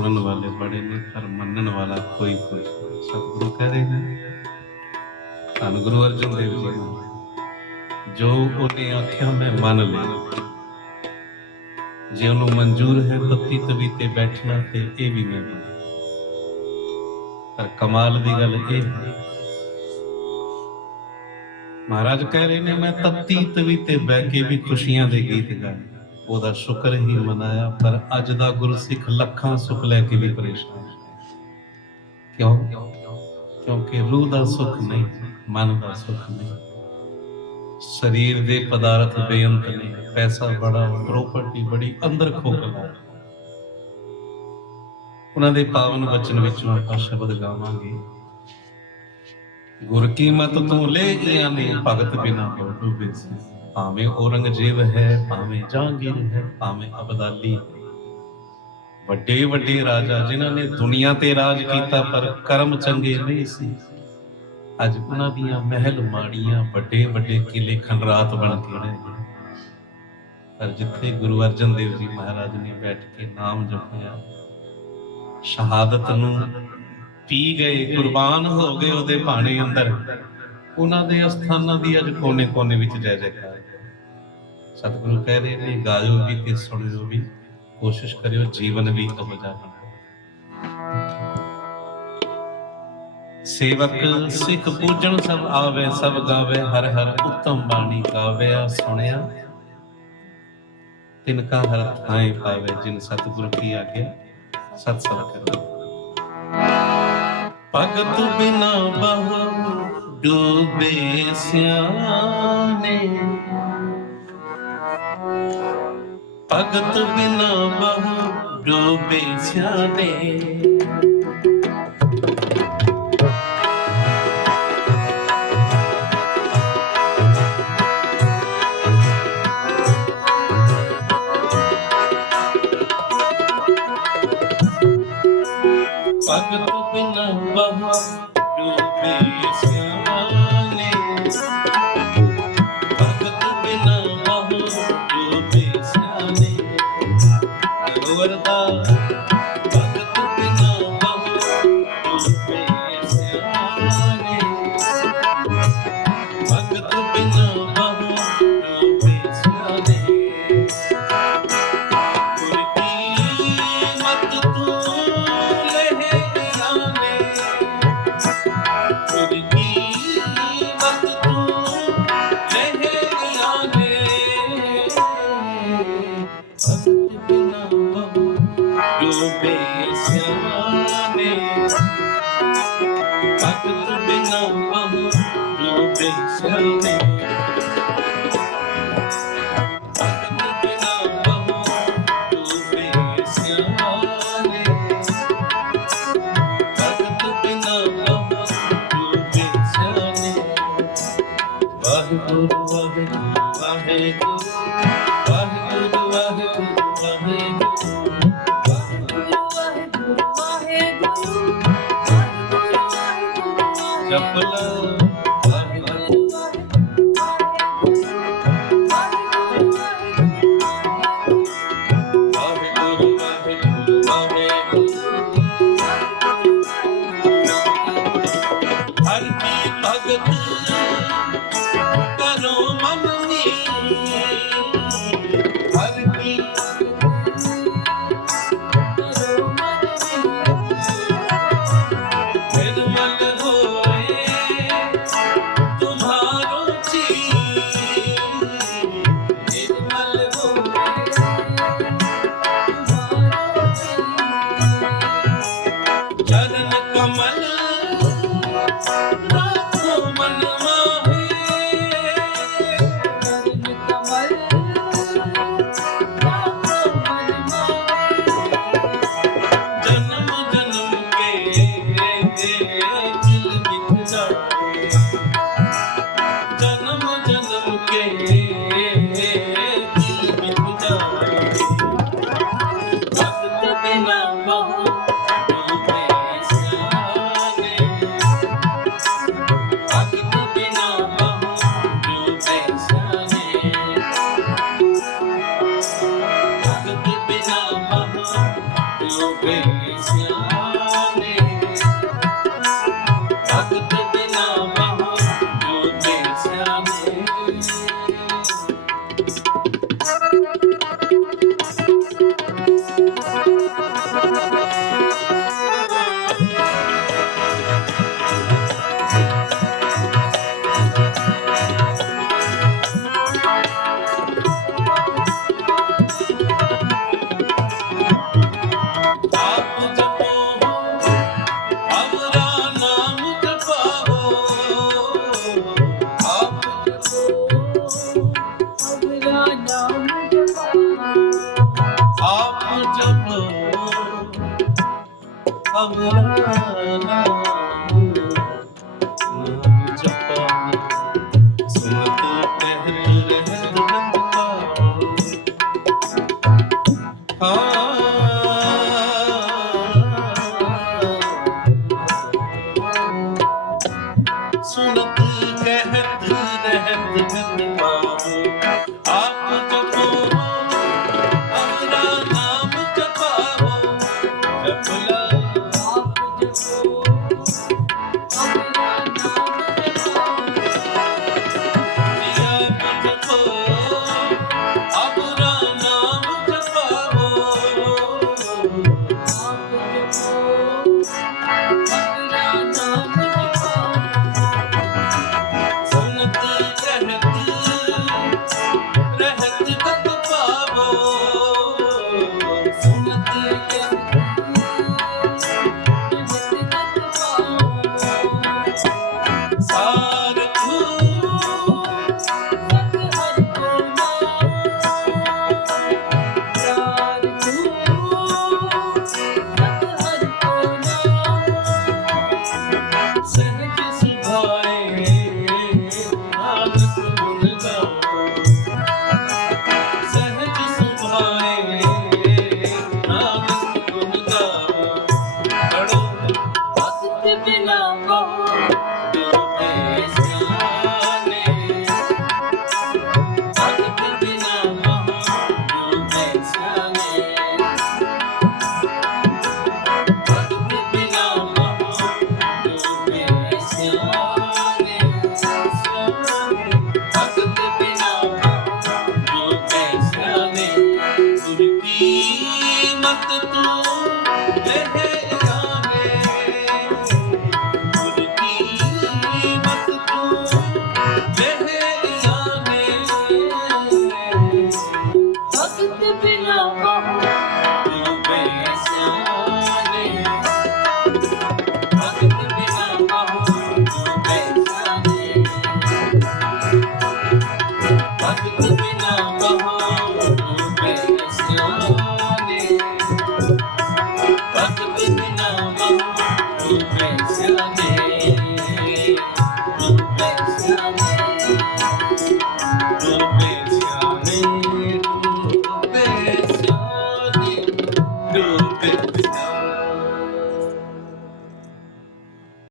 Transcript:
ਸੁਣਨ ਵਾਲੇ ਬੜੇ ਨੇ, ਪਰ ਮੰਨਣ ਵਾਲਾ ਕੋਈ ਕੋਈ ਸਤਿਗੁਰੂ ਕਹਿ ਰਹੇ ਨੇ, ਧੰਨ ਗੁਰੂ ਅਰਜਨ ਦੇਵ ਜੀ ਮਹਾਰਾਜ, ਜੋ ਉਹਨੇ ਆਖਿਆ ਮੈਂ ਮੰਨ ਲਿਆ। ਜੇ ਉਹਨੂੰ ਮਨਜ਼ੂਰ ਹੈ ਤਤੀ ਤਵੀ ਤੇ ਬੈਠਣਾ, ਤੇ ਇਹ ਵੀ ਮੈਂ ਪਰ ਕਮਾਲ ਦੀ ਗੱਲ ਇਹ ਹੈ, ਮਹਾਰਾਜ ਕਹਿ ਰਹੇ ਨੇ, ਮੈਂ ਤੱਤੀ ਤਵੀ ਤੇ ਬਹਿ ਕੇ ਵੀ ਖੁਸ਼ੀਆਂ ਦੇ ਗੀਤ ਗਾਏ ਉਹਦਾ ਸ਼ੁਕਰ ਹੀ ਮਨਾਇਆ, ਪਰ ਅੱਜ ਦਾ ਗੁਰਸਿੱਖ ਲੱਖਾਂ ਸੁੱਖ ਲੈ ਕੇ ਵੀ ਪਰੇਸ਼ਾਨ ਕਿਉਂ? ਕਿਉਂਕਿ ਰੂਹ ਦਾ ਸੁੱਖ ਨਹੀਂ, ਮਨ ਦਾ ਸੁੱਖ ਨਹੀਂ। ਸਰੀਰ ਦੇ ਪਦਾਰਥ ਬੇਅੰਤ ਨੇ, ਪੈਸਾ ਬੜਾ ਪ੍ਰਾਪਰਟੀ ਬੜੀ, ਅੰਦਰ ਖੋਖਲਾ। ਉਹਨਾਂ ਦੇ ਪਾਵਨ ਬਚਨ ਵਿੱਚੋਂ ਆਪਾਂ ਸ਼ਬਦ ਗਾਵਾਂਗੇ। ਗੁਰ ਕੀ ਮਤ ਲੈ ਗਿਆ ਨੇ ਭਗਤ ਬਿਨਾ ਕਿਉ ਡੂਬੇ ਸੀ? ਭਾਵੇਂ ਔਰੰਗਜ਼ੇਬ ਹੈ, ਭਾਵੇਂ ਜਹਾਂਗੀਰ ਹੈ, ਭਾਵੇਂ ਅਬਦਾਲੀ। ਵੱਡੇ ਵੱਡੇ ਰਾਜਾ ਜਿਨ੍ਹਾਂ ਨੇ ਦੁਨੀਆ ਤੇ ਰਾਜ ਕੀਤਾ, ਪਰ ਕਰਮ ਚੰਗੇ ਨਹੀਂ ਸੀ। ਅੱਜ ਉਹਨਾਂ ਦੀਆਂ ਮਹਿਲ ਮਾੜੀਆਂ, ਵੱਡੇ ਵੱਡੇ ਕਿਲੇ ਖੰਡਰਾਤ ਬਣ ਕੇ ਰਹਿ ਪਰ ਜਿੱਥੇ ਗੁਰੂ ਅਰਜਨ ਦੇਵ ਜੀ ਮਹਾਰਾਜ ਨੇ ਬੈਠ ਕੇ ਨਾਮ ਜਪਿਆ, ਸ਼ਹਾਦਤ ਨੂੰ ਪੀ ਗਏ, ਕੁਰਬਾਨ ਹੋ ਗਏ ਉਹਦੇ ਭਾਣੇ ਅੰਦਰ। ਉਹਨਾਂ ਦੇ ਅਸਥਾਨਾਂ ਦੀ ਅੱਜ ਕੋਨੇ-ਕੋਨੇ ਵਿੱਚ ਜੈ ਜੈਕਾਰ। ਸਤਿਗੁਰੂ ਕਹਿ ਰਹੇ ਨੇ, ਗਾਇਓ ਵੀ ਤੇ ਸੁਣਿਓ ਵੀ, ਕੋਸ਼ਿਸ਼ ਕਰਿਓ ਜੀਵਨ ਵੀ ਉਹ ਜਾ ਸੇਵਕ ਸਿੱਖ ਪੂਜਣ ਸਭ ਆਵੇ, ਸਭ ਗਾਵੇ, ਹਰ ਹਰ ਉੱਤਮ ਬਾਣੀ ਗਾਵਿਆ, ਸੁਣਿਆ। ਤਿਨ ਕਾ ਹਰ ਥਾਏ ਪਾਵੇ, ਜਿਨ ਸਤਿਗੁਰ ਕੀ ਆਗਿਆ, ਸਤ ਸਤ ਕਰੋ। ਭਗਤ ਬਿਨਾ ਬਹੁ ਡੂਬੇ ਸਿਆਣੇ। ਭਗਤ ਬਿਨਾ ਬਹੁ ਡੂਬੇ ਸਿਆਣੇ। ਭਗਤ ਬਿਨਾ ਬਹੁ जब है